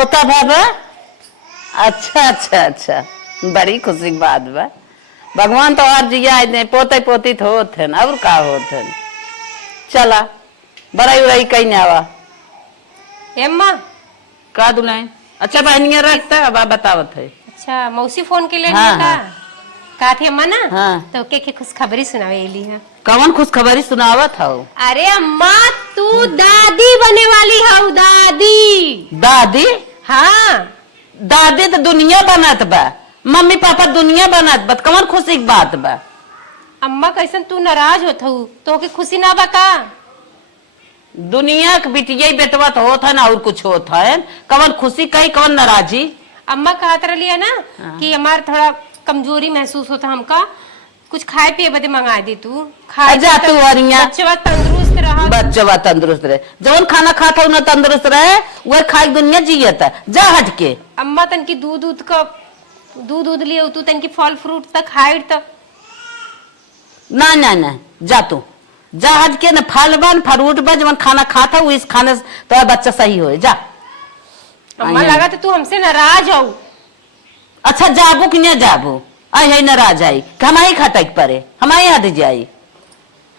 पोता बाबा। अच्छा अच्छा अच्छा, बड़ी खुशी की बात बा। भगवान तो और जिया दे, पोते पोती तो होते न, और का होते न। चला बड़ाई उड़ाई कहीं ना आवा एम्मा का दुलाइन। अच्छा बहनिया रखता अब आप बतावत है। अच्छा मौसी फोन के लिए हाँ का हाँ का थे अम्मा ना हाँ। तो के खुश खबरी सुनावे एली है। कौन खुश खबरी सुनावत हो? अरे अम्मा तू दादी बने वाली हो दादी। दादी? हाँ दादी तो दुनिया बनत बा, मम्मी पापा दुनिया बनत बा, कौन खुशी की बात बा? अम्मा कैसन तू नाराज होत हूँ तो के खुशी ना बा का? दुनिया के बिटिया बेटवा तो होता है ना, और कुछ होता है कौन खुशी कही कौन नाराजी? अम्मा कहत रही है ना हाँ। कि हमार थोड़ा कमजोरी महसूस होता हमका, कुछ खाए पिए बदे मंगा दे तू खाए जा तू अरिया बच्चा तंदुरुस्त रहा। बच्चा तंदुरुस्त रहे, जौन खाना खाता हूँ तंदुरुस्त रहे, वह खाई दुनिया जियत है। जा हट के। अम्मा तन की दूध दूध लिए तू तन की फल फ्रूट तक खाए तक ना ना ना, जा तू जा हट के न, फल बन फ्रूट बन, जवन खाना खाता हूँ इस खाने से तो बच्चा सही हो जा। अम्मा लगा तो तू हमसे नाराज हो। अच्छा जाबू कि नहीं जाबू? आई है नाराज आई कि हमारी खाता परे हमारे हाथ जाई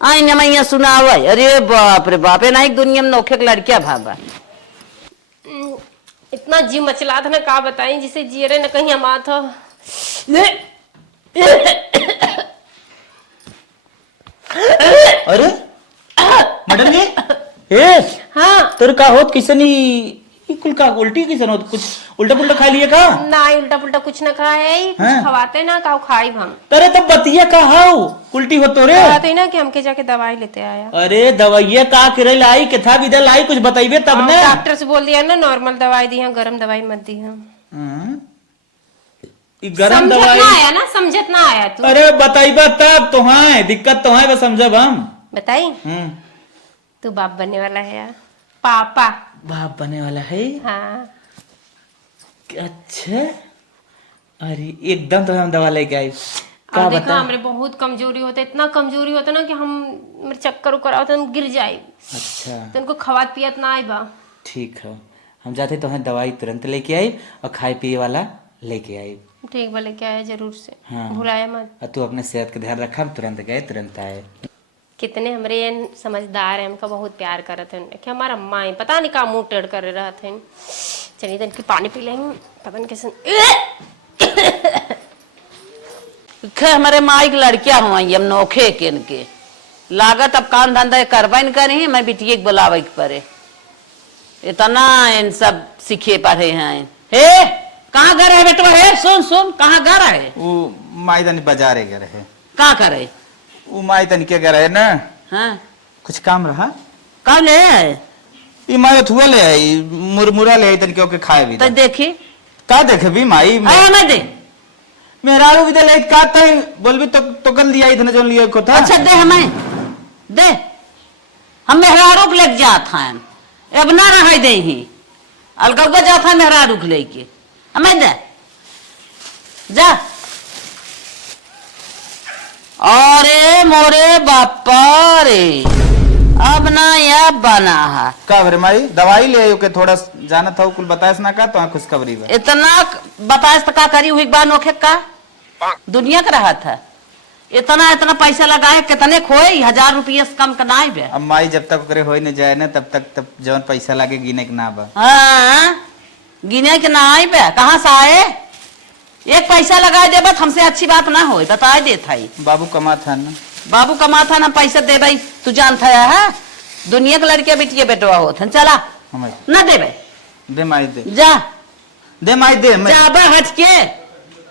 आई न मैया सुनावे। अरे बाप रे बाप, है ना एक दुनिया में नोखे के लड़किया भाबा। इतना जी मचला था ना का बताएं, जिसे जी रहे न कहीं हम था। अरे मैडम जी ए हाँ तेरे का होत किसनी कुल का उल्टी किसन होत, कुछ उल्टा पुल्टा खा लिए का? ना उल्टा पुल्टा कुछ न खाए कुछ हाँ? खवाते ना का खाई हम। अरे तब बतिया का हाउ उल्टी हो तो रे? खवाते ना कि हमके जाके दवाई लेते आया। अरे दवाइया का करे लाई के था विदा लाई, कुछ बताइबे तब ने। डॉक्टर से बोल दिया ना नॉर्मल दवाई दी है, गरम दवाई मत दी है। गरम समझत दवाई ना आया ना, समझत ना आया तू। अरे बताइबा तब तो है दिक्कत तो है, बस समझब हम। बताई तू बाप बनने वाला है यार, पापा। बाप बने वाला है? हाँ अच्छा अरे एकदम तो हम दवा लेके आए। और देखा हमरे बहुत कमजोरी होता, इतना कमजोरी होता ना कि हम मेरे चक्कर उकर आवत हम गिर जाए। अच्छा तो उनको खवात पियत ना आए बा। ठीक है, हम जाते तो हैं दवाई तुरंत लेके आई और खाए पिए वाला लेके आई। ठीक बा लेके आया जरूर से। हाँ भुलाया मत। और तू अपने सेहत का ध्यान रखा, हम तुरंत गए तुरंत आए। कितने हमरे ये समझदार है, हमका बहुत प्यार करते हैं कि हमारा अम्मा है पता नहीं का मुंह टेढ़ कर रहे थे। चलिए तो इनकी पानी पी लेंगे, पता नहीं कैसे। हमारे माई की लड़किया हुआ हम नोखे के इनके लागत अब काम धंधा करवा नहीं करी, मैं बिटिया के बुलावे के परे इतना इन सब सीखे पढ़े हैं। हे कहाँ घर है बेटवा? है सुन सुन, कहाँ घर है? वो माई तनी बाजारे गए रहे। कहाँ करे? वो माई तनी के गए रहे ना, हाँ कुछ काम रहा। कहाँ ले आए? ये माई थुआ ले आई, मुरमुरा ले आई तनी के खाए भी तो देखी का देखे भी माई मैं दे मेरा भी दे ले का तई बोलबी तो कल लिया इतने जो लिया को था। अच्छा दे हमें दे, हम मेहरारू के लेके जात हैं, अब ना रह दे ही अलगौगा जात है मेहरारू के लेके हमें दे जा। अरे मोरे बापा रे, अब ना यह बना है का बरे माई दवाई ले आयो के थोड़ा जाना था कुल बताएस ना का तो खुशखबरी बा। इतना बताए तो का करी हुई बार नोखे का दुनिया का रहा था। इतना इतना पैसा लगाए कितने खोए, 1000 रुपये से कम का ना बे। अब माई जब तक ओकरे होई न जाए ना तब जवन पैसा लागे गिने के ना बा। हाँ गिने के ना आई बे, कहाँ से आए? एक पैसा लगा दे बस, हमसे अच्छी बात ना हो बता दे था। बाबू कमा था ना, बाबू कमा था ना पैसा दे भाई, तू जानता है दुनिया के लड़के बेटिया बेटवा होते चला ना दे भाई। दे माई दे, जा दे माई दे, जा बा हट के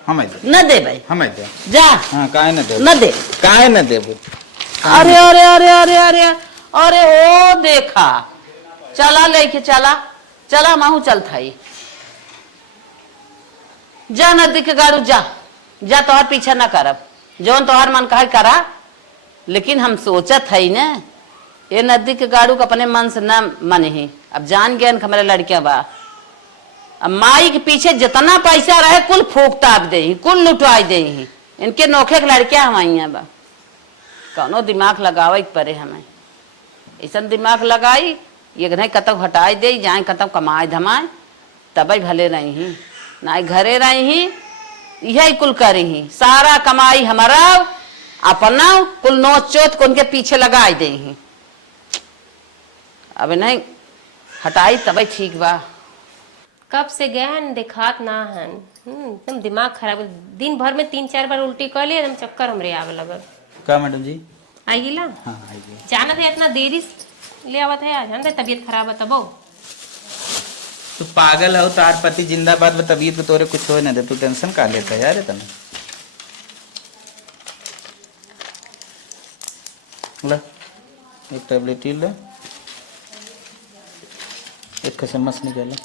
हमें दे, न दे भाई हमें दे। जा। हाँ काहे न दे, न दे काहे न दे। अरे अरे अरे अरे अरे अरे ओ देखा चला लेके चला चला माहू चल था जा नदी के गाड़ू जा जा, तोहर पीछा ना करब, जौन तोहर मन कहे करा। लेकिन हम सोचत है न ये नदी के गाड़ू को अपने मन से न मन ही, अब जान गया हमारे लड़कियां बा, अब माई के पीछे जितना पैसा रहे कुल फूक ताप दे, कुल लुटवाई दे, इनके नोखे के लड़कियां हमारी बा। कौनो दिमाग लगावे पड़े हमें, ऐसा दिमाग लगाई ये नहीं कतक हटाई दे, जाए कतक कमाए धमाए, तब भले रही ही ना घरे रही ही यही कुल करी ही सारा कमाई हमारा अपना कुल नोच चोत को उनके पीछे लगाई दे ही अब नहीं हटाई तब ठीक बा। कब से गए हैं दिखात ना हन एकदम दिमाग खराब दिन भर में 3-4 बार उल्टी कर लिया एकदम चक्कर हमरे आवे लगल। का मैडम जी? आई गिला हाँ आइए। जाना था इतना देरी ले आवत है आज हम तबीयत खराब है तब तू पागल हो तार पति जिंदाबाद बा तबीयत को तोरे कुछ हो ना दे तू टेंशन का लेता है यार इतना। ले एक टैबलेट ले एक खसमस निकाला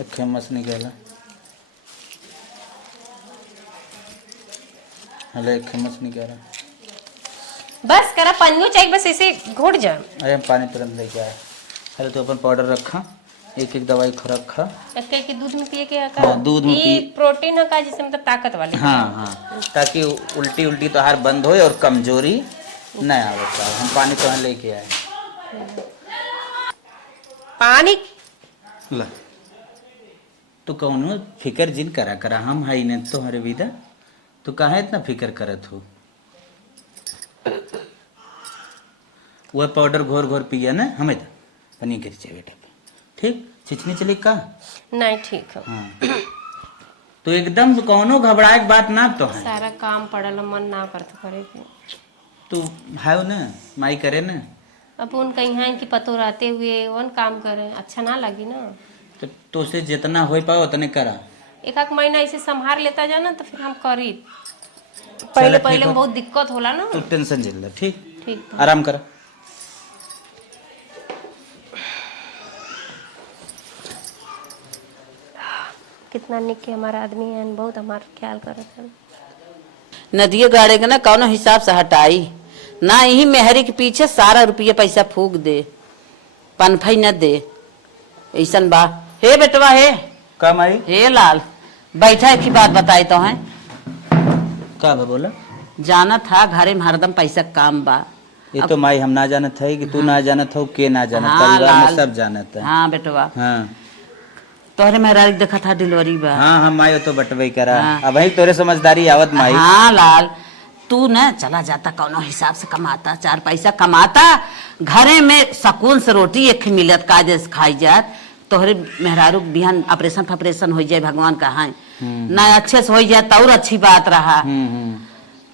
एक खमस निकाला हले एक खमस निकाला बस करा पानियो चाहिए बस ऐसे घोट जा। अरे हम पानी तुरंत लेके आए। अरे तो अपन पाउडर रखा एक एक दवाई खा रखा एक दूध में पिए के का हाँ, दूध में पी प्रोटीन का जिससे मतलब ताकत वाली। हाँ हाँ ताकि उल्टी उल्टी तो हार बंद हो और कमजोरी न आवे। हम पानी तो यहाँ लेके आए। पानी ला तो कौनो फिकर जिन करा करा हम हाई ने तुम्हारे विदा तो कहाँ इतना फिकर करत हो। वह पाउडर घोर घोर पिया ना हमें तो पनी गिर जाए बेटा ठीक छिचनी चली का नहीं ठीक है। हाँ तो एकदम कौनो घबराए के बात ना तो है। सारा काम पड़ल मन ना करता करे के तू है ना माई करे ना अब उन कहीं हैं कि पतो रहते हुए वन काम करे अच्छा ना लगी ना तो उसे जितना हो पाओ उतने करा। एक महीना ऐसे संभाल लेता जाना तो फिर हम करी पहले पहले में बहुत दिक्कत होला ना। तू टेंशन झेल ले ठीक ठीक आराम कर। कितना निक के हमारा आदमी है बहुत हमारा ख्याल करत है। नदिये गाड़े के ना कौनो हिसाब से हटाई ना यही मेहरी के पीछे सारा रुपये पैसा फूक दे पनफई न दे ऐसन बा। हे बेटवा हे कम आई हे लाल बैठा की बात बताई तो है का बोला जाना था घरे में हरदम पैसा काम बा। ये तो माई हम ना जानत है कि तू ना जानत हो के ना जानत हाँ, परिवार में लाल। सब जानत है। हाँ बेटवा हाँ तोहरे मेहरारी देखा था डिलीवरी बा। हाँ हाँ माई तो बटवे करा हाँ। अब वही तोरे समझदारी आवत माई। हाँ लाल तू न चला जाता कौनो हिसाब से कमाता 4 पैसा कमाता घरे में सकून से रोटी एक मिलत कायदे से खाई जात तोहरे मेहरारू बिहान ऑपरेशन हो जाए भगवान कहा ना अच्छे से हो जाए तो और अच्छी बात रहा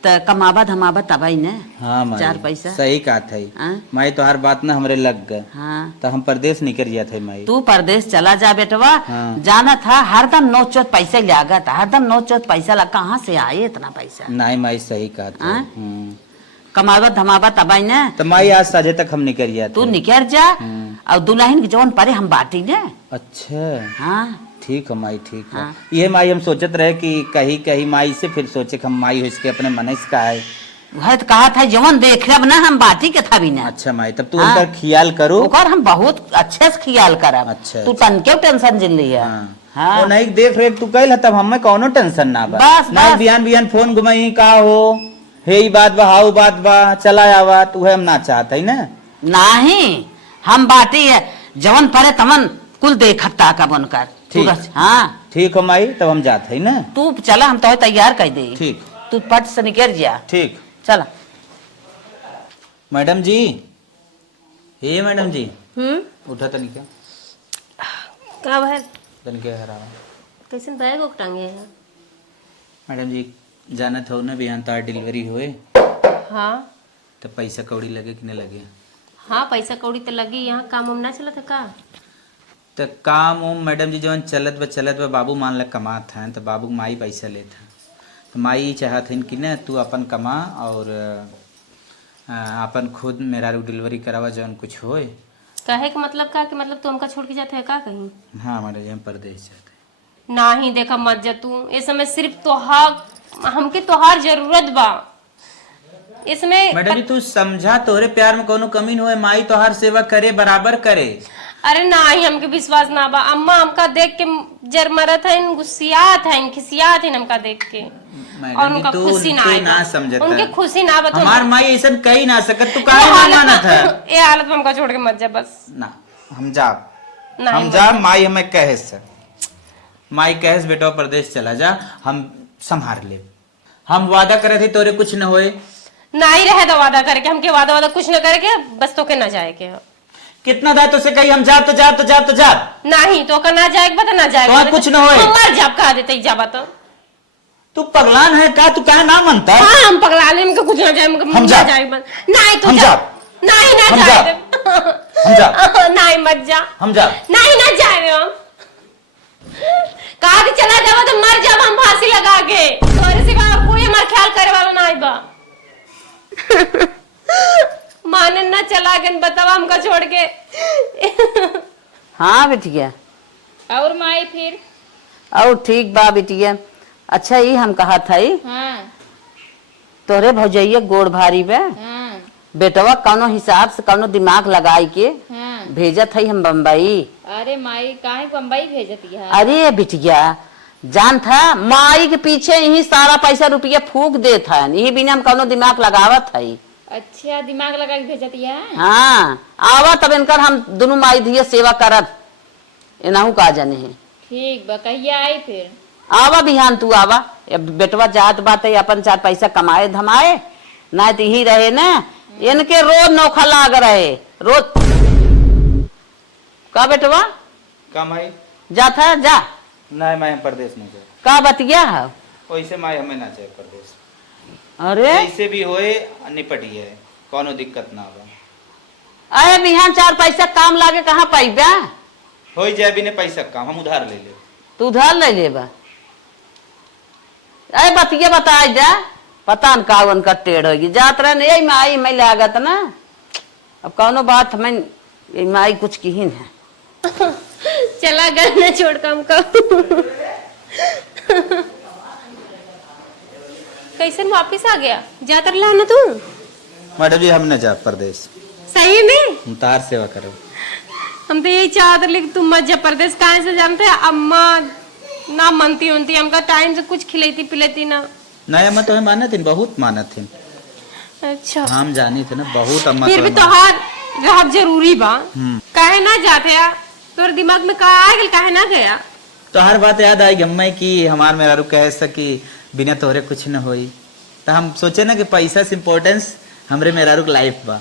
तो कमाबा धमाबा तबाई ने हाँ माई 4 पैसा सही कहा था हाँ? माई तो हर बात ना हमरे लग गए। हाँ तो हम परदेश निकल गया थे माई। तू परदेश चला जा बेटवा। हाँ। जाना था हरदम नोचोत पैसे लागत हरदम नोचोत पैसा लगा कहाँ से आए इतना पैसा। नहीं माई सही कहा था। हाँ? कमावा धमावा तबाई ने तो माई आज साझे तक हम निकल गया तू थे। निकल जा और दुल्हन के जौन परे हम बाटी ने। अच्छा हाँ ठीक है माई ठीक है। हाँ। ये माई हम सोचत रहे कि कहीं कहीं माई से फिर सोचे कि हम माई हो इसके अपने मन का है। वह तो कहा था जवन देख रब ना हम बाटी के था भी ना। अच्छा माई तब तू हाँ। उनका ख्याल करो। ओकर हम बहुत अच्छे से ख्याल करब। अच्छा, तू अच्छा। तन के टेंशन जिल लिया। हाँ। हाँ वो नहीं देख रेख तू कहल तब हमें कौनो टेंशन ना बा। बस, नहीं बस। बिहान बिहान फोन घुमाई का हो हे ई बात बा हाउ बात बा चला आवा तू हम ना चाहता है ना। नहीं हम बाटी है जवन परे तमन कुल देखता का बनकर ठीक। हाँ ठीक हो माई तब हम जाते है ना। तू चला हम तो तैयार कर दे। ठीक तू पट से निकल जा। ठीक चला मैडम जी हे मैडम जी हम्म उठा तनी क्या का भाई तनी क्या हरा कैसे बैग उक टांगे हैं। मैडम जी जानत हो ना बिहान तार डिलीवरी हुए हाँ तो पैसा कौड़ी लगे कि नहीं लगे। हाँ पैसा कौड़ी तो लगी यहाँ काम उम ना चला था का। तो काम उम मैडम जी जवन चलत बा बाबू मान ला कमात हैं तो बाबू माई पैसा लेत हैं तो माई चाहत हैं कि ना तू अपन कमा और अपन खुद मेरा डिलीवरी करावा जवन कुछ होए। कहे के मतलब का कि मतलब तू हमका छोड़ के जाते है का कहीं। हाँ हमारे हम परदेश जाते हैं। ना ही देखा मत जा तू इस समय सिर्फ तोहार हमके तोहार जरूरत बा इसमें। मैडम जी तू समझा तोहरे प्यार में कोनो कमी न होए माई तोहार सेवा करे बराबर करे। अरे ना ही हमके विश्वास ना बा अम्मा हमका देख के जरमरत है गुस्सियात है खिसियात है हमका देख के और मैडम जी उनका तू खुशी ना तू आएगा। ना समझता उनके खुशी ना बता हमार माई ऐसा कही ना सकत तू ये काहे ना हालत मानत है। ये हालत में हमका छोड़ के मत जा बस। ना हम जा नहीं, हम जा माई हमें कहे से माई कहे से बेटा प्रदेश चला जा, हम संभार ले। हम वादा करे थे तोरे कुछ न होए। नहीं रहे तो वादा करके हमके वादा कुछ न करके बस तो के ना जाए के हो। कितना दाय तो से कही हम जा तो जा तो जा तो जा नहीं तो का ना जाएगा तो ना जाएगा तो कुछ न होए। हम मर जाब कहा देते जाबा तो तू पगलान है का? तू कहे ना मनता है? हाँ हम पगलाने में कुछ ना जाए हम जा। नहीं तो हम जा जा। नहीं ना हम जाए जा। हम जा। नहीं मत जा हम जा। नहीं ना जाए रे हम कहा कि चला जावा तो मर जाब हम फांसी लगा के तोरे सिवा और कोई हमार ख्याल करे वाला ना आई बा माने ना चला गन बतावा हमका छोड़ के हाँ बिटिया और माई फिर और ठीक बा बिटिया। अच्छा ये हम कहा था हाँ तोरे भौजैया गोड़ भारी बे, हाँ बेटवा कौनो हिसाब से कौनो दिमाग लगाई के हाँ। भेजत है हम बम्बई। अरे माई काहे बम्बई भेजती है? अरे बिटिया जान था माई के पीछे यही सारा पैसा रुपया फूक देत है, यही बिना हम कौनो दिमाग लगावत है। अच्छा दिमाग लगा के भेजती है। हाँ आवा तब इनकर हम दोनों माई धिये सेवा करत एनाहू का जाने है। ठीक बा कहिया आई फिर? आवा बिहान तू आवा, अब बेटवा जात बात है अपन 4 पैसा कमाए धमाए ना तो ही रहे ना। इनके रोज नौखा लाग रहे रोज का बेटवा का माई जाता है जा नहीं मैं प्रदेश नहीं जाए। का बतिया है वैसे माई हमें ना जाए प्रदेश। अरे ऐसे भी होए निपटी है कोनो दिक्कत ना हो। अरे बिहान 4 पैसा काम लागे कहाँ पाइबा? हो जाए बिना पैसा काम हम उधार ले ले। तू उधार ले लेबा? अरे बतिया बताए जा पता न का उनका टेढ़ होगी जात रहे न यही माई मैं लागत ना। अब कौनो बात हमें ये माई कुछ की ही है। चला घर न छोड़ काम का कैसे वापिस आ गया जाता रहा ना तू? मैडम जी हम न जा प्रदेश। सही में हम तार सेवा करो। हम तो यही चाहते लेकिन तुम मध्य प्रदेश कहाँ से जानते हैं? अम्मा ना मनती उनती हमका टाइम से कुछ खिलाती पिलाती ना। नहीं अम्मा तो मानत थी बहुत मानत थी। अच्छा हम जानी थे ना बहुत अम्मा फिर भी तो तोहार रहब जरूरी बा। हम्म। काहे ना जाते या तोर दिमाग में का आ गया काहे ना गया? तो हर बात याद आई अम्मा की हमार मेरा रुक कह सकी बिना तोहरे कुछ न होई। तो हम सोचे ना कि पैसा से इम्पोर्टेंस हमरे मेरा रुक लाइफ बा।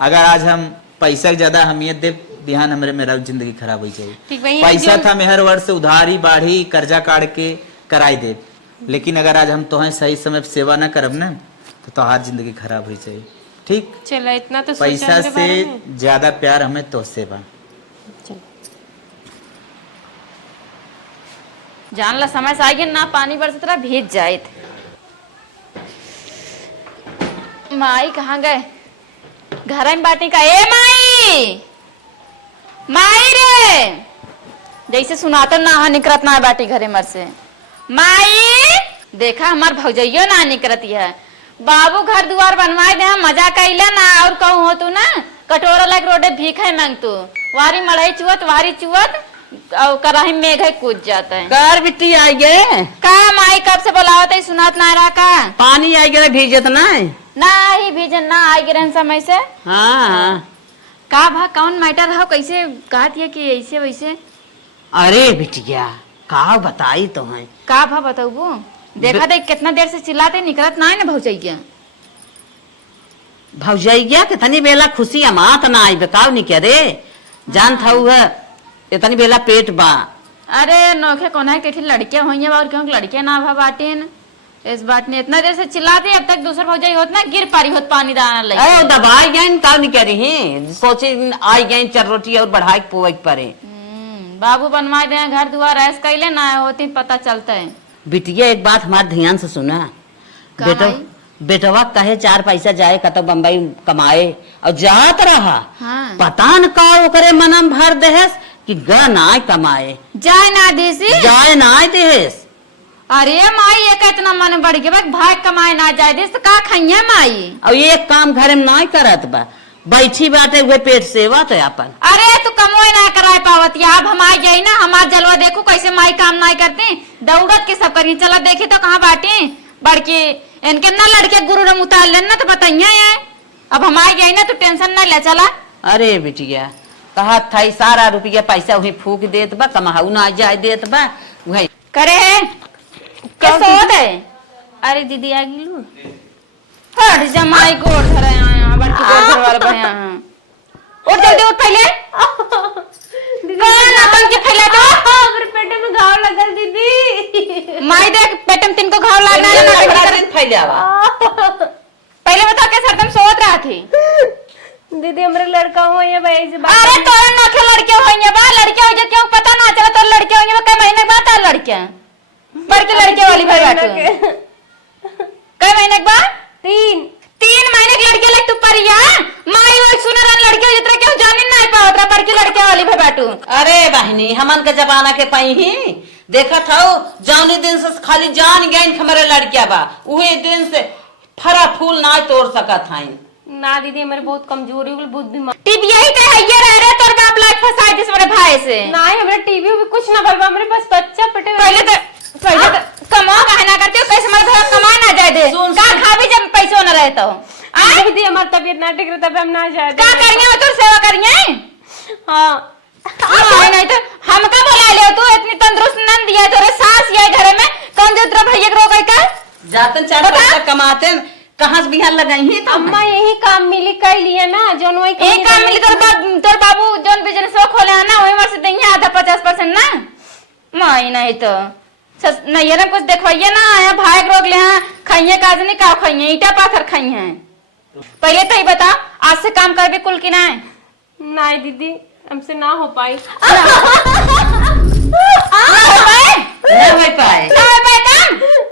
अगर आज हम पैसा ज्यादा अहमियत दे ध्यान हमरे मेरा जिंदगी खराब हो जाए। ठीक भाई पैसा था मैं हर वर्ष उधारी बाढ़ी कर्जा काट के कराई दे, लेकिन अगर आज हम तोहें सही समय पे सेवा ना करब ना तो तोहार जिंदगी खराब हो जाए। ठीक चला इतना तो सोचा पैसा मेरे बारे से में। ज्यादा प्यार हमें तोहसे बा। जान ला समय से आगे ना पानी बरसत रहा भीज जाए थे। माई कहाँ गए? घर में बाटी का ए माई माई रे जैसे सुनाता ना निकलत ना बाटी घरे मर से। माई देखा हमार भौजैयो ना निकलती है। बाबू घर दुआर बनवाए दे हम मजा कैला ना और कहूँ हो तू ना कटोरा लाग रोडे भीख है मांग तू वारी मड़ाई चुवत वारी चुवत और कराही मेघ है कूद जाता है। कर बिट्टी आई गए का माई कब से बोलावत है सुनात ना रहा का? पानी आई गए भीजत ना ना ही भीजन ना आई गिरन समय से। हाँ का भा कौन मैटर रहा कैसे कहत है कि ऐसे वैसे? अरे बिटिया का बताई तो है का भा बताऊ देखा देख कितना देर से चिल्लाते निकलत ना है ना भौजैया। भौजैया कितनी बेला खुशी अमात ना आई बताओ नहीं क्या रे जान था है इतनी बेला पेट बा। अरे नौखे कोना के लड़कियां हुई और क्यों लड़कियां ना भा बाटेन इस बात ने इतना देर से चिल्लाते अब तक दूसरा भौजाई होत ना गिर पारी होत पानी दाना लगे। अरे दबाई गए का नहीं कह रही सोचे आई गए 4 रोटी और बढ़ाई पोए परे। बाबू बनवा दे घर दुआर ऐस कैले ना होती पता चलता है। बिटिया एक बात हमारे ध्यान से सुना बेटा बेटवा कहे 4 पैसा जाए कतौ बम्बई कमाए और जात रहा। हाँ। पता न का ओकरे मनम भर देहस कि ग ना कमाए जाए ना देसी जाए ना देहस। अरे माई ये इतना मन बढ़ गया भाई कमाए ना जाए देस तो का खाइए माई। और एक काम घर में ना करत बा बैठी बाटे हुए पेट सेवा तो अपन। अरे तू कमोए ना कराए पावत अब हम आई जाई ना हमार जलवा देखो कैसे माई काम ना करते दौड़त के सब करी चला देखे तो कहाँ बाटे बड़की इनके ना लड़के गुरु रम उतार लेना तो बताइए अब हम आई जाई ना तो टेंशन ना ले चला। अरे बिटिया कहा था सारा रुपया पैसा वही फूक देत बा, कमाऊ ना जाए देत बा वही करे है क्या सोत है? अरे दीदी आ गिलू हट जमाई गोड़ धरे आया बड़की गोड़ धरे वाला भैया हां। उठ जल्दी उठ पहले। कौन अपन के फैला तो मेरे पेट में घाव लगल दीदी। माई देख पेट में तिनको घाव लगना है ना बड़ा दिन फैलावा। पहले बता कैसे हरदम सोत रहा थी? दीदी हमरे लड़का हुआ है भाई से बात। अरे तोर ना के लड़के होइए बा, लड़के हो जे क्यों पता ना चला तोर लड़के होइए बा, कई महीने बाद तार लड़के बड़के लड़के वाली भाई बात कई महीने के बाद? 3 महीने के लड़के लग तू परिया माई वो सुन रहा लड़के जितरा क्यों जाने ना पावत रहा बड़के लड़के वाली भाई बाटू। अरे बहनी हमन के जमाना के पई ही देखा था जाने दिन से खाली जान गए हमारे लड़किया बा, उहे दिन से फरा फूल ना तोड़ सकत हई। ना दीदी हमारे बहुत कमजोरी हो बुद्धि टीवी यही तो है ये रह रहे तोर बाप लाइफ फसाई दिस मेरे भाई से ना हमारे टीवी भी कुछ ना बलवा हमारे पास बच्चा पेटे में। पहले तो कमा काहे ना करते हो पैसे हमारे घर कमा ना जाए दे सुन, का खाबी जब पैसे ना रहता हो आ दीदी हमारी तबीयत ना ठीक रहता हम ना जाए का करिए तो सेवा करिए। हाँ नहीं तो हम का बोला ले तू इतनी तंदुरुस्त नंद दिया तोरे सास ये घर में कौन जो तेरा भैया रो गई का जातन 4 पैसा कमाते कहां से बिहार लगाई ही तो अम्मा यही काम मिली कर लिया ना जोन वही एक काम मिली तोर बाबू जोन बिजनेस वो खोले है ना वही में से देंगे आधा 50% ना माई नहीं तो नहीं ना कुछ देखवाइए ना आया भाई रोक ले हैं खाइए काज नहीं का खाइए ईटा पाथर खाई हैं। पहले तो ही बता आज से काम कर भी कुल की ना नहीं दीदी हमसे ना हो पाई। नहीं हो पाए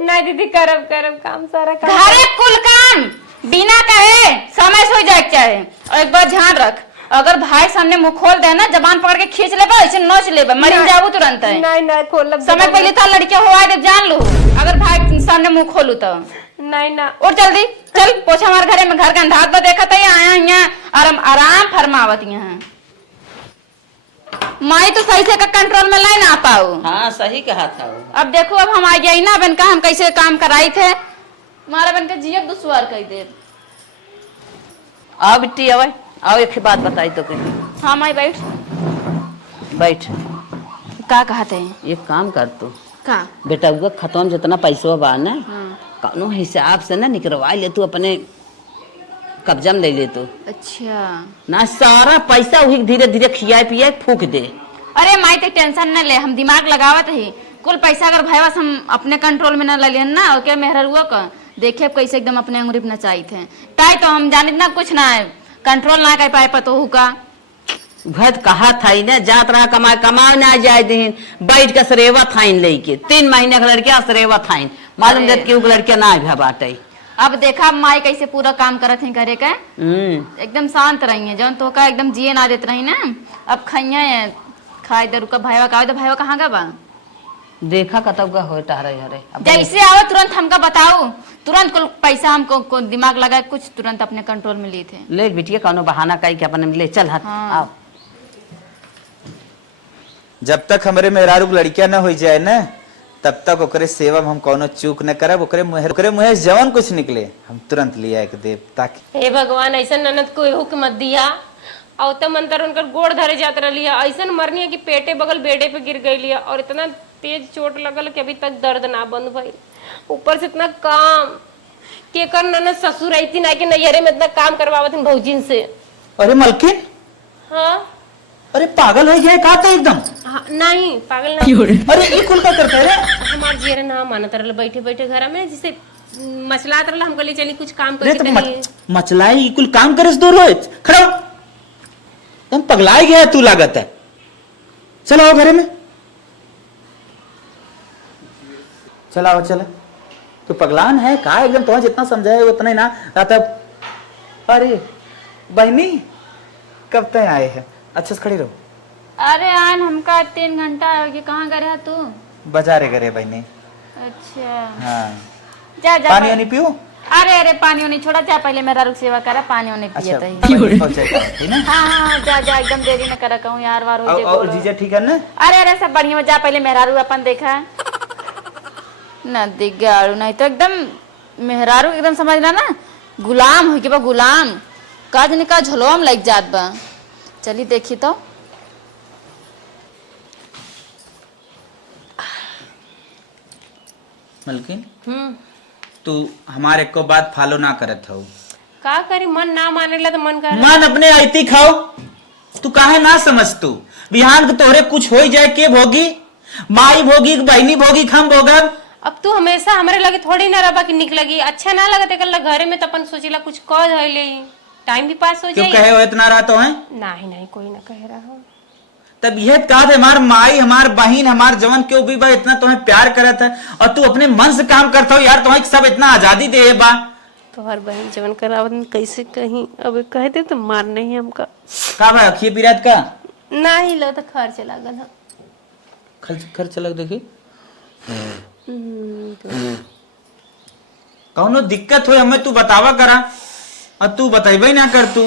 नहीं दीदी करब काम सारा काम घरे कुल काम बिना कहे समय से हो जाए चाहे। और एक बार ध्यान रख अगर भाई सामने मुंह खोल दे ना जबान पकड़ के खींच ले ऐसे नोच ले मरी जाबू तुरंत है। नहीं खोल समय पहले था लड़के हुआ जब जान लो अगर भाई सामने मुंह खोलू तो नहीं ना उठ जल्दी चल पोछा हमारे घरे में घर का अंधार तो देखा था आया यहाँ आराम फरमावत यहाँ माई तो सही से का कंट्रोल में लाई ना पाऊ। हाँ सही कहा था वो। अब देखो अब हम आ गया ना बन का हम कैसे काम कराई थे हमारा बन के जियब दुश्वार कह दे। आओ बिट्टी आओ आओ एक बात बताई तो कहीं। हाँ माई बैठ बैठ का कहते हैं एक काम कर तू का बेटा वो खत्म जितना पैसा बा ना कौनो हिसाब से ना निकलवा ले तू अपने कब्जा में ले ले तू। अच्छा ना सारा पैसा वही धीरे धीरे खिया पिया फूक दे। अरे माई तो टेंशन न ले हम दिमाग लगावत ही कुल पैसा अगर भाईवास हम अपने कंट्रोल में न ले लियन ना ओके मेहरुआ का देखे कैसे एकदम अपने अंगुरी पे नचाई थे ताई तो हम जाने ना कुछ ना है कंट्रोल ना कर पाए पतो का भत कहा था ना जात रहा कमा ना जाए दिन बैठ के सरेवा थाइन लेके 3 महीने का लड़किया सरेवा थाइन मालूम देत कि लड़किया ना भा बाटे। अब देखा माई कैसे पूरा काम करत है करे का एकदम शांत रही है जौन तो का एकदम जिए ना देत रही ना अब खाइए खाए दे रुका भाईवा का तो भाईवा कहाँ का बा देखा कतब का हो टहरे हरे जैसे आओ तुरंत हमका बताओ तुरंत कुल पैसा हमको दिमाग लगा कुछ तुरंत अपने कंट्रोल में लिए थे। ले बिटिया कौनो बहाना कही के अपने ले चल हाथ आओ। जब तक हमारे मेहरारू लड़किया न हो जाए ना तब तक ओकरे सेवा में हम कोनो चूक न करब ओकरे मुहे जवन कुछ निकले हम तुरंत लिया एक देव ताकि हे भगवान ऐसा ननद को हुक मत दिया और तब मंतर उनकर गोड़ धरे जात रही ऐसा मरनी है कि पेटे बगल बेडे पे गिर गई लिया और इतना तेज चोट लगल कि अभी तक दर्द ना बंद भइल ऊपर से इतना काम के कर ननद ससुर आई थी ना कि नैहरे में इतना काम करवावत हन भौजीन से। अरे मलकिन हाँ अरे पागल हो गया का तो एकदम हाँ, नहीं पागल नहीं अरे ये कुल का करता है हमार जेरे ना मानत रहल बैठे बैठे घर में जिसे मचलात रहल हमको ले चली कुछ काम अरे करके तो तनी मचलाई ये कुल काम करे दो रोज खड़ा हो। तुम पगला गया तू लागत है चलो आओ घरे में चलाओ चला तू पगलान है का एकदम तुम्हें जितना समझाए उतना ही ना रहता। अरे बहनी कब तक आए हैं अच्छे से खड़ी रहो। अरे आन हमका 3 घंटा हो गया कहाँ गए तू बाजारे करे बहनी। अच्छा हाँ जा जा पानी वानी पियो। अरे पानी नहीं छोड़ा जा पहले मेरा रुक सेवा करा पानी नहीं पिए अच्छा तही ना हाँ जा एकदम देरी न करा कहूँ यार वार हो और जीजा ठीक है ना। अरे सब बढ़िया जा पहले मेहरारू अपन देखा न दिगाड़ू नहीं तो एकदम मेहरारू एकदम समझ रहा ना गुलाम हो के बा गुलाम काज निका झोलवा में लग जात बा चली देखी तो मलकिन हम्म, तू हमारे को बात फॉलो ना करत हो। का करी, मन ना मानेला तो मन कर। मन अपने आईती खाओ, तू काहे ना समझ तू। बिहान के तोहरे कुछ हो जाए के भोगी, माई भोगी बहनी भोगी हम भोगब। अब तू हमेशा हमारे लगे थोड़ी ना रबा की निकलगी, अच्छा ना लगत एकला घरे में, तो अपन सोचिला कुछ कह धइले, टाइम भी पास हो क्यों जाई। कहे हो इतना रहा तो है? नहीं नहीं, कोई ना कह रहा हो। तब यह कहा था हमार माई हमार बहन हमार जवन क्यों भी बा इतना तुम्हें प्यार करत है और तू अपने मन से काम करता हो यार, तुम्हें सब इतना आजादी दे बा। तो हर बहन जवन करावत कैसे कहीं, अब कहते तो मार नहीं हमका। का बा खी पिरात का नहीं लो तो खर्च लागल है। खर्च लग देखी कौनो दिक्कत हो हमें तू बतावा करा और तू बताइबे ना कर तू।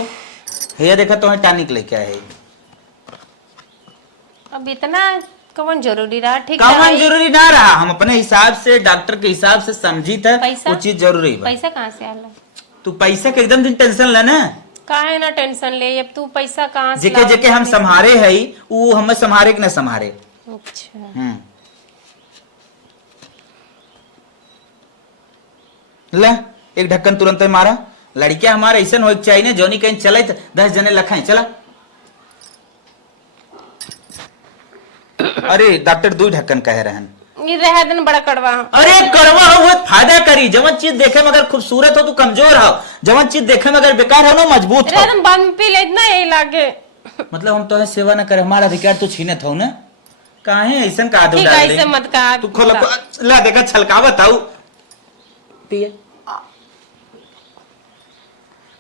हे देखा तुम्हें टानिक लेके आए। अब इतना कौन जरूरी रहा? ठीक कौन दवाई- जरूरी ना रहा, हम अपने हिसाब से डॉक्टर के हिसाब से समझी था पैसा? वो चीज जरूरी बा। पैसा कहाँ से आला? तू पैसा के एकदम दिन टेंशन लेना, काहे ना टेंशन ले, अब तू पैसा कहाँ से जेके लावत जेके हम बानी? संभारे है वो हमें संभारे कि ना संभारे। अच्छा ले एक ढक्कन तुरंत मारा। लड़कियां हमारे ऐसा हो चाहिए ना जोनी कहीं चले 10 जने लखाई चला। अरे डॉक्टर 2 ढक्कन कह रहे हैं। ये रह दिन बड़ा कड़वा। अरे कड़वा हो वो फायदा करी, जवन चीज देखे में अगर खूबसूरत हो तो कमजोर हो, जवन चीज देखे में अगर बेकार हो ना मजबूत हो। रह दिन बंद पी ले इतना यही लागे। मतलब हम तो सेवा ना करे, हमारा अधिकार तो छीनत हो ना, काहे ऐसा का दो ठीक डाल है, दे ऐसे मत कहा। तू खोला ला देखा छलका बताऊ पिए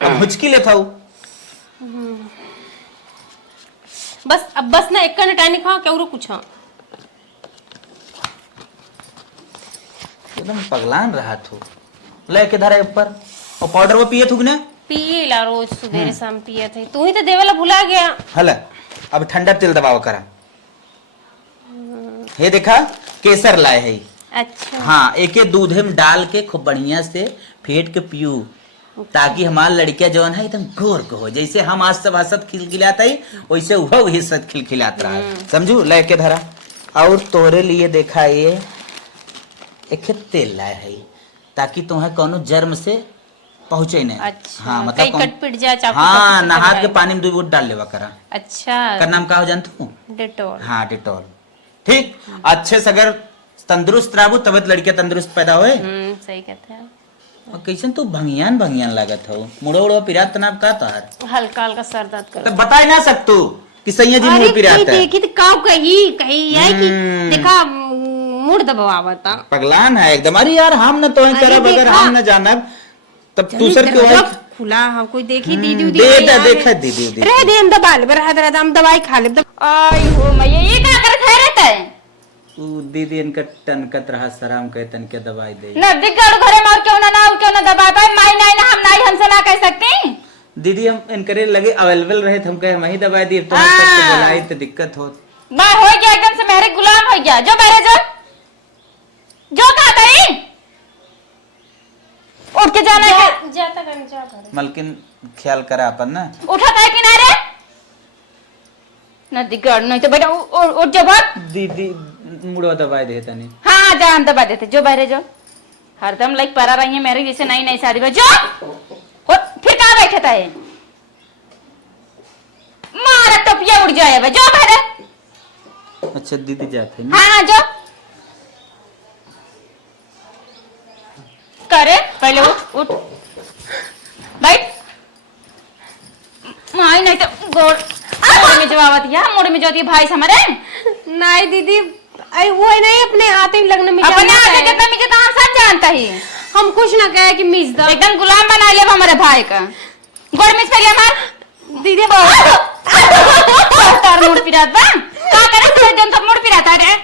अब मुझकी ले थाऊ। बस अब बस ना एक का टाइम खाओ क्या कुछ। एकदम पगलान रहा थू लेके धरे ऊपर और पाउडर वो पिए थूक ना। पिएला रोज सुबह शाम पिए थे, तू ही तो देवेला भुला गया। हला अब ठंडा तेल दबाव करा। ये देखा केसर लाए है। अच्छा हाँ एके दूधे में डाल के खूब बढ़िया से फेंट के पियू, ताकि हमार लड़कियां जवन है एकदम गोर को हो, जैसे हम आज सब हसत खिलखिलाता ही वैसे वह ही सत खिलखिलात रहा है। समझू लेके धरा। और तोरे लिए देखा ये एक तेल लाए है ताकि तुम्हें कोनो जर्म से पहुंचे नहीं। अच्छा हाँ कहीं मतलब कट पिट जा चाकू हाँ कट नहा जाए। के पानी में 2 बूंद डाल लेवा करा। अच्छा का नाम का हो जानते हो? डेटोल। हाँ डिटॉल। ठीक अच्छे से अगर तंदुरुस्त रहू तब लड़कियां तंदुरुस्त पैदा होए। सही कहते हैं। और कैसन तू भंगियान भंगियान लागत हो, मुड़ो उड़ो पिरात तनाव का तार हल्का हल्का सर दर्द कर। तो बता ही ना सकतू कि सैया जी अरे मुड़ पिरात है। देखी तो काव कही कही है कि देखा मुड़ दबावता। पगलान है एकदम। अरे यार हम न तो अरे करब, अगर देखा। हम न जानब तब दूसर क्यों है? दरवाजा खुला हम कोई देखी दीदी उदी देखा यहाँ देखा है। दीदी उदी। रह दे हम दबा ले, रह दे हम दवाई खा ले। आई हो मैया ये क्या कर खा रहता है? ऊ दीदी इनका टनकत रहा सराम के तन के दवाई दे। नजदीक गाड़ू घरे में और क्यों ना दबा पाए, माई नहीं ना हम नहीं हमसे ना कह सकती। दीदी हम इनकरे लगे अवेलेबल रहे थे, हम कहे हम ही दवाई दी, तो हाँ। बोलाई तो दिक्कत हो। मैं हो गया एकदम से मेरे गुलाम हो गया। जो मेरे जो कहा तरी उठ के जाना है क्या? जाता कर जा कर। मलकिन ख्याल करा अपन ना। उठा था किनारे नजदीक गाड़ू नहीं तो बेटा उठ जा बहुत। दीदी मुड़ो दवाई दे तनी। हाँ जा हम दबा देते जो बहरे जो हरदम लाइक परा रही है मेरी जैसे नई नई शादी में जो फिर कहाँ बैठे था ये मारा टोपिया उड़ जाए जो बहरे। अच्छा दीदी जाते हैं। हाँ हाँ जो करे पहले उठ उठ बैठ। माई नहीं तो गोड़ मोड़ में जवाब दिया, मोड़ में जो दिया भाई से हमारे। नहीं दीदी आई वो नहीं अपने आते ही लगने में अपने जाना आगे है। कितना मुझे तो हम सब जानता ही। हम कुछ ना कहे कि मिस दो एकदम गुलाम बना लिया हमारे भाई का। गोड़ मिस पे मार दीदी तार मुड़ पिरात बा का करे तुझे जन तो मुड़ पिराता रे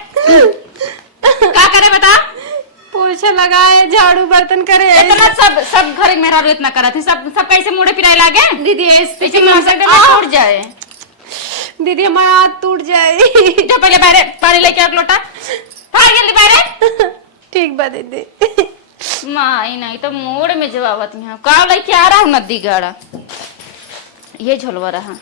का करे बता। पोछा लगाए झाड़ू बर्तन करे इतना सब घर में मेरा इतना करा थे, सब कैसे मुड़े पिराए लागे। दीदी ऐसे पीछे मुंह से टूट जाए। दीदी हमारा हाथ टूट जाए। जो पहले बाहर पानी लेके आ लोटा भाग जल्दी बाहर। ठीक बा दीदी। माई नहीं तो मोड़ में जवाबत यहाँ का लेके आ रहा हूँ नदी गाड़ा ये झोलवा रहा।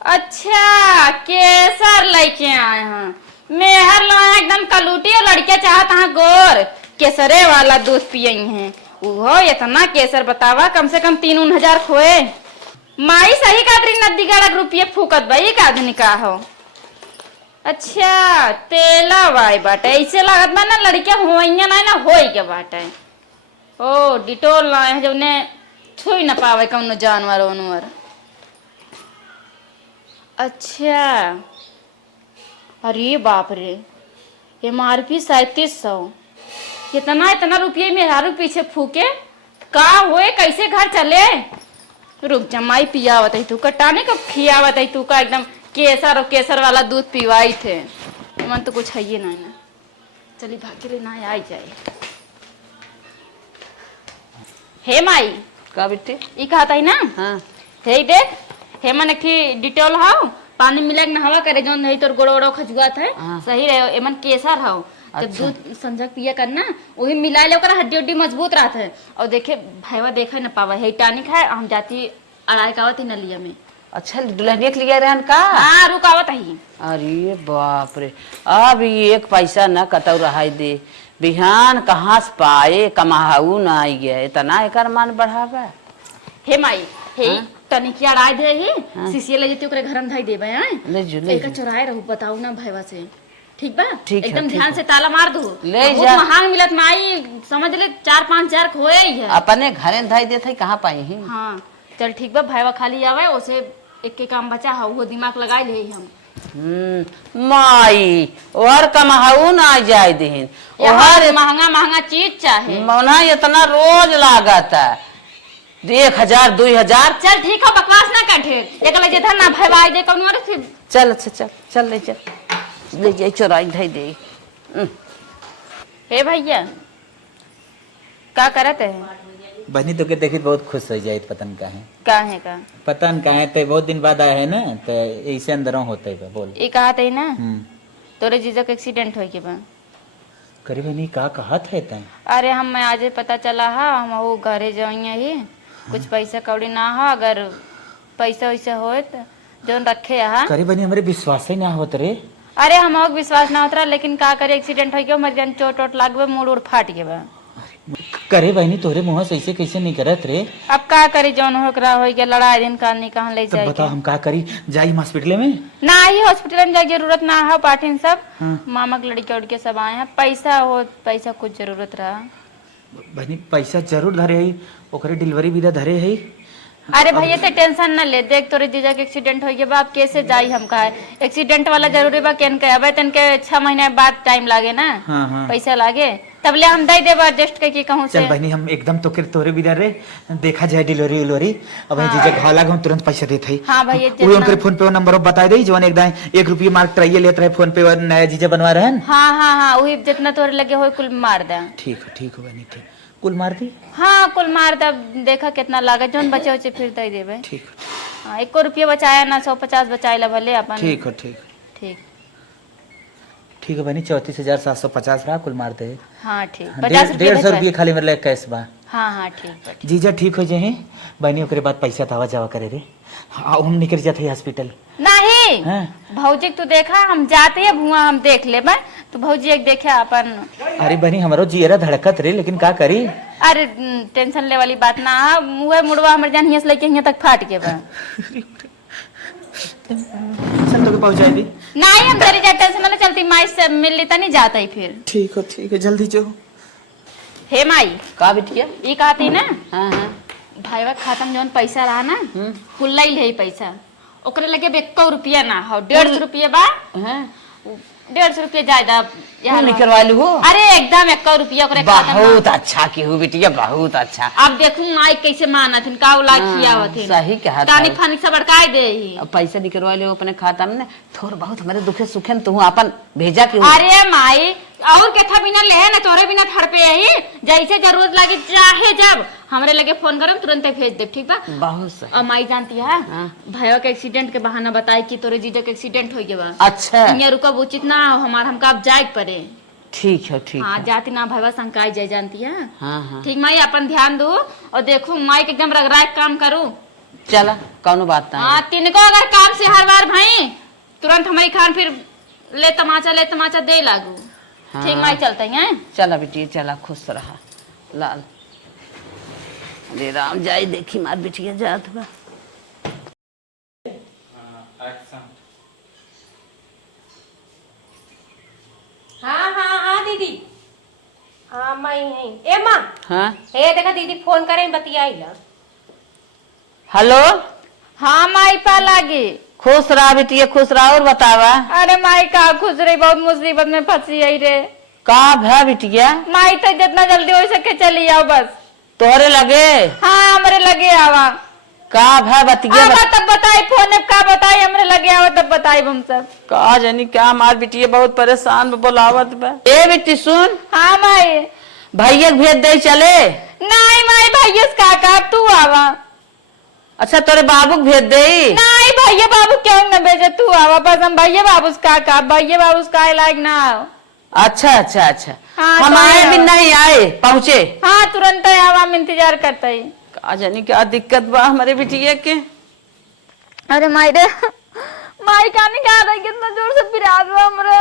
अच्छा केसर लेके आए हैं मेहर लाया एकदम कलूटी और लड़किया चाहत हाँ गोर केसरे वाला दूध पियई हैं। वो इतना केसर बतावा कम से कम 3-4 खोए। माई सही कादरी नदी गड़क रुपये फूकत भाई का आदमी का हो। अच्छा तेला वाई बाटे ऐसे लागत बा ना लड़किया होइया ना होई के बाटे। ओ डिटोल लाए हैं जो ने छुई ना पावे कौनो जानवर ओनवर। अच्छा अरे बाप रे MRP 3700 इतना रुपये मेहरारू पीछे फूके का होए कैसे घर चले। रुक जमाई पियावत है तू कटाने का खियावत है तू का एकदम केसर और केसर वाला दूध पीवाई थे मन तो कुछ है ही ना चली भाग ले ना आई जाए। हे माई का बेटे ई कहता है ना हाँ हे देख हे मन की डिटेल हाउ पानी मिला के नहावा करे जोन नहीं तोर गोड़ो गोड़ो खजुआत है हाँ। सही रहे एमन केसर हाउ जब अच्छा। दूध संजक पिया करना वही मिला ले ओकरा हड्डी उड्डी मजबूत रहत है। और देखे भाईवा देखे न पावा है टानिक है हम जाती अड़ाई कावत न लिया में। अच्छा दुल्हनिया के लिए रहन का हां रुकावत ही। अरे बाप रे अब ये एक पैसा न कतौ रहाई दे बिहान कहाँ से पाए कमाऊ ना आई गया इतना एकर मान बढ़ावा। हे माई हे हाँ? टनिकिया अड़ाई दे ही हाँ। सीसीए ले जती ओकरे घर में धाई देबे हैं। ले जो ले एक जो। चुराए रहू बताऊ ना भाईवा से ठीक बा ठीक है, एकदम ठीक ध्यान है। से ताला मार दो ले बहुत जा। महंग मिलत माई समझ ले 4-5 हजार खोए ही है। अपने घरे धाई देते कहाँ पाई ही। हाँ चल ठीक बा भाईवा खाली आवे उसे एक के काम बचा है वो दिमाग लगाए ले हम। माई और कमाऊ ना आ जाए दिन यार महंगा महंगा चीज चाहे मौना इतना रोज लागत है 1000-2000। चल ठीक है बकवास ना कर ढेर एक ले जेथा ना भाईवा आई दे कौन और फिर चल अच्छा चल चल ले जाए चोराई धाई दे। हे भैया का करत है बहनी तो के देखी बहुत खुश हो जाए पतन का है का पतन का है तो बहुत दिन बाद आए है ना तो ऐसे अंदरों होते है बोल। ये कहा थे ना हम्म तोरे जीजा के एक्सीडेंट हो के बा। करी बहनी का कहा था तय अरे हम मैं आज पता चला हा हम वो घरे जाइए ही कुछ पैसा कौड़ी ना हो अगर पैसा वैसा होए तो जोन रखे हा। करी बहनी हमारे विश्वास ही ना होत रे। अरे हम विश्वास ना होता लेकिन का करे एक्सीडेंट हो गया मर जान चोट वोट लागबे मुड़ उड़ फाट गए बा। करे बहनी तोरे मुँह से ऐसे कैसे नहीं करत रे। अब का करी जौन होकरा हो गया लड़ाई दिन का नहीं कहाँ ले तब जाए बताओ हम का करी जाई हॉस्पिटल में। ना ही हॉस्पिटल में जाए जरूरत ना हो पाठिन सब हाँ। मामा के लड़के उड़के सब आए हैं पैसा हो पैसा कुछ जरूरत रहा। बहनी पैसा जरूर धरे है ओकरे डिलीवरी भी धरे है। अरे भैया ते टेंशन न ले देख तोरे जीजा के एक्सीडेंट हो गया बा अब कैसे जाई हम का एक्सीडेंट वाला जरूरी बा केन के अबे तन के 6 महीने बाद टाइम लागे ना हाँ हाँ पैसा लागे तब ले हम दे देब एडजस्ट करके कहूं से। चल बहनी हम एकदम तो तोरे भी रे देखा जाए डिलीवरी उलवरी अब जीजा घाव लाग हम तुरंत पैसा देते है। हाँ भैया वो उनके फोन पे नंबर बता दे जवन एकदम 1 रुपया मार्क ट्राइए लेते रहे फोन पे नया जीजा बनवा रहे हैं। हाँ वही जितना तोरे लगे हो कुल मार दे। ठीक है बहनी ठीक कुल मार दी। हाँ कुल मार दे देखा कितना लागत जोन बचे उचे फिर दे देबे। ठीक हाँ 1 रुपया बचाया ना 150 बचाए ला भले अपन। ठीक है बहनी 34,750 रहा कुल मारते है। हाँ ठीक 50 रुपया 150 रुपये खाली मेरे लिए कैश बा। हाँ ठीक बा। जीजा ठीक हो जाए बहनी ओकरे बाद पैसा तावा जावा करे रे हम निकल जाते है हॉस्पिटल। नहीं हाँ। भौजी तू देखा हम जाते हैं भुआ हम देख ले तू भौजी एक देखे अपन। अरे बहनी हमारो जियरा धड़कत रे लेकिन का करी। अरे टेंशन ले वाली बात ना मुँह मुड़वा हमर जान हियां से लेके हियां तक फाट के बा। चल तो पहुंचाई दी। नहीं हम तेरी जा टेंशन ना चलती माई से मिल लेता नहीं जाता ही फिर। ठीक है जल्दी जो। हे माई का बिटिया ये कहती ना हाँ हाँ भाईवा खाता में जौन पैसा रहा ना कुल्ला ही ले पैसा ओकरे लगे 1 रुपया ना हो 150 रुपया बा। हाँ 150 रुपया ज्यादा तू निकलवा लू हो। अरे एकदम 1 रुपया ओकरे खाता में। बहुत अच्छा की हूँ बिटिया बहुत अच्छा। अब देखूं माई कैसे माना थी का उलाद खियावत थी सही कहा था। टानिक फानिक सब अड़काए दे ही। अब पैसा निकलवा ले अपने खाता में ना थोड़ा बहुत हमारे दुखे सुखे में तू अपन भेजा के अरे माई और कथा बिना ले ना तोरे बिना थड़ पे यही जैसे जरूरत लगे चाहे जब हमरे लगे फोन करम तुरंत भेज दे ठीक बा। बहुत सही। और माई जानती है हाँ। भाईवा के एक्सीडेंट के बहाना बताई कि तोरे जीजा के एक्सीडेंट हो गया। अच्छा यहाँ रुकब उचित ना हो हमार हमका अब जाए पड़े। ठीक है हाँ जाती ना भाईवा शंकाई जाए जानती है। हाँ ठीक माई अपन ध्यान दो और देखो माई के एकदम रगराए काम करूँ। चला कौनो बात नहीं। हाँ तिनको अगर काम से हर बार भाई तुरंत हमारी खान फिर ले तमाचा दे लागू। हाँ। ठीक माई चलते हैं। चला बेटी चला, खुश रहा लाल। अरे राम जाई देखी मार बिटिया जात बा। हाँ हाँ हाँ दीदी, हाँ मैं यहीं। ए माँ, हाँ हे देखा दीदी फोन करे बतियाई ला। हेलो, हाँ माई पा लागी। खुश रहा बिटिया खुश रहा। और बतावा अरे माई का खुश रही, बहुत मुसीबत में फंसी आई रे। का भा बिटिया? माई तो जितना जल्दी हो सके चली आओ बस। तोहरे लगे हाँ हमरे लगे आवा। का भा बतिया आवा तब बताई, फोन में का बताई, हमरे लगे आवा तब बताई हम सब। का जानी क्या मार बिटिया बहुत परेशान बोलावत बा। ए बेटी सुन, हाँ माई। भैया भेज दे चले। नहीं माई भैया का अब तू आवा। अच्छा तोरे बाबू भेज दे। नहीं भैया बाबू क्यों न भेजे, तू आवा बस। हम भैया बाबू का भैया बाबू का लायक ना आओ। अच्छा अच्छा अच्छा, हाँ, हम तो आए आओ। भी नहीं आए पहुँचे। हाँ तुरंत आवा, हम इंतजार करते ही। का जानी क्या दिक्कत बा हमारे बिटिया के। अरे माई रे, माई का नहीं कहा रही, कितना जोर से पिराज हुआ हमरे।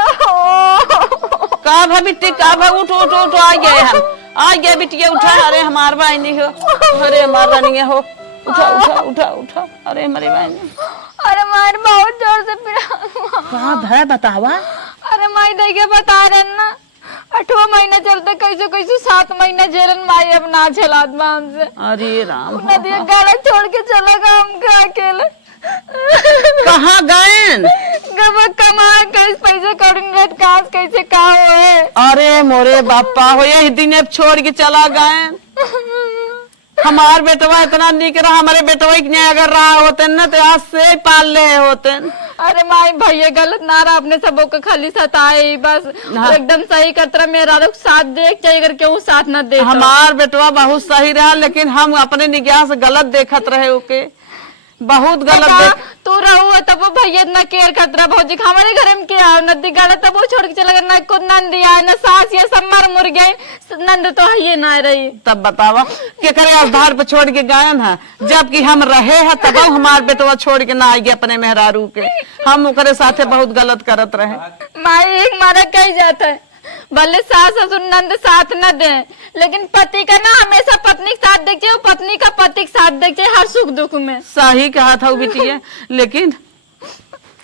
का भा बिट्टी का भा, उठ उठ उठ, आ गए हम, आ गए बिटिया उठा। अरे हमार भाई नहीं हो, अरे हमार रानी हो, उठा उठा उठा उठा। अरे हमारे भाई ने। अरे माई बहुत जोर से पिराज हुआ। का भा बतावा। अरे माई देखिए बता रहे ना, 8वां महीना चलते कैसे कैसे 7 महीना जेलन माई अब ना झेलात बा हमसे। अरे राम, नदी गाड़ा छोड़ के चला गया हमके अकेले। कहाँ गए? कमा कैसे पैसे करूंगे, काश कैसे का हुए। अरे मोरे बापा हो, यही दिन अब छोड़ के चला गए। हमार बेटवा इतना निक रहा, हमारे बेटवा ने अगर रहा होते न तो आज से पाल ले होते। अरे माई भैया गलत ना रहा, अपने सबों को खाली सताए बस। हाँ। एकदम सही करता रहा, मेरा लोग साथ देख चाहिए अगर क्यों साथ न दे। हमार बेटवा बहुत सही रहा, लेकिन हम अपने निगाह से गलत देखत रहे ओके, बहुत गलत देख। तू रहू तब वो भैया इतना केयर करता रहा। भौजी हमारे घर में क्या नदी गाड़ा तब वो छोड़ के चला गया, न को नंदी आए न सास या सब मर मुर गए, नंद तो है ना रही। तब बतावा के करे आधार पे छोड़ के गायन है, जबकि हम रहे हैं तब हमार बेटवा छोड़ के ना आएगी अपने मेहरारू के। हम ओकरे साथे बहुत गलत करत रहे। माई एक मारा कही जाता है, भले सास ससुर नंद साथ न दे, लेकिन पति का ना हमेशा पत्नी के साथ देखे, पत्नी का पति के साथ देखे हर सुख दुख में। सही कहा था बिटिया, लेकिन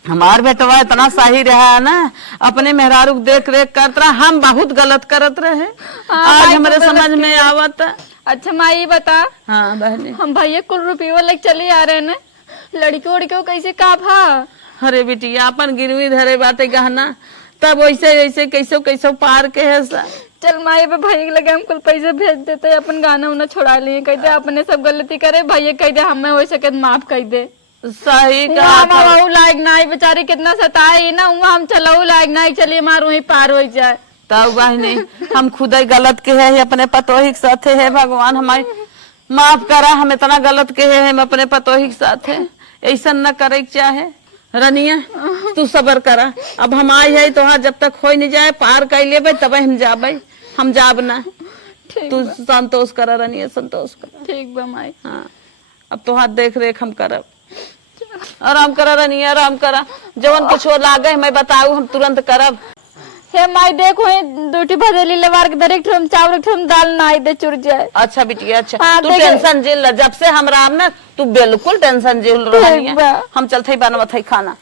हमार बेटवा इतना सही रहा है ना, अपने मेहरारू देख रेख करत रहा। हम बहुत गलत करत रहे। हाँ, आज हमारे समझ में आवत। अच्छा माई बता, हाँ बहनी, हम भैया कुल रुपये लेके चले आ रहे हैं, लड़की उड़की कैसे का भा। अरे बिटिया अपन गिरवी धरे बाटे गहना, तब वैसे ऐसे कैसो कैसो पार के है सा। चल माई पे भैया लगे हम कुल पैसे भेज देते, अपन गाना उना छोड़ा लिए, कह दे अपने सब गलती करे, भैया कह दे हमें हो सके माफ कर दे। सही कहा था। वहाँ लायक नाई बेचारी कितना सताए ना, वहाँ हम चलाऊ लायक नाई, चलिए मारू वहीं पार हो जाए। तब बहनी हम खुद ही गलत के है, अपने पतोही के साथे है। भगवान हमारी माफ करा, हम इतना गलत के है, हम अपने पतोही के साथ है। ऐसा न करे के चाहे। रनिया तू सबर करा, अब हम आई है तो जब तक हो नहीं जाए पार कर लेबे तब हम जाबे, हम जाब ना। तू संतोष करा रनिया, संतोष करा। ठीक बा माई। हाँ अब तो हाथ देख रेख हम करब। आराम करा रनिया, आराम करा, जवन कुछ हो लागे मैं बताऊ, हम तुरंत करब। हे माई देखो दूटी भजेली लेवार के दरेक हम चावल हम दाल ना आई दे चुर जाए। अच्छा बिटिया अच्छा, हाँ, तू देख- टेंशन जेल, जब से हम राम ना तू बिल्कुल टेंशन जेल रही है। ठीक बा। हम चलते बनवत है खाना।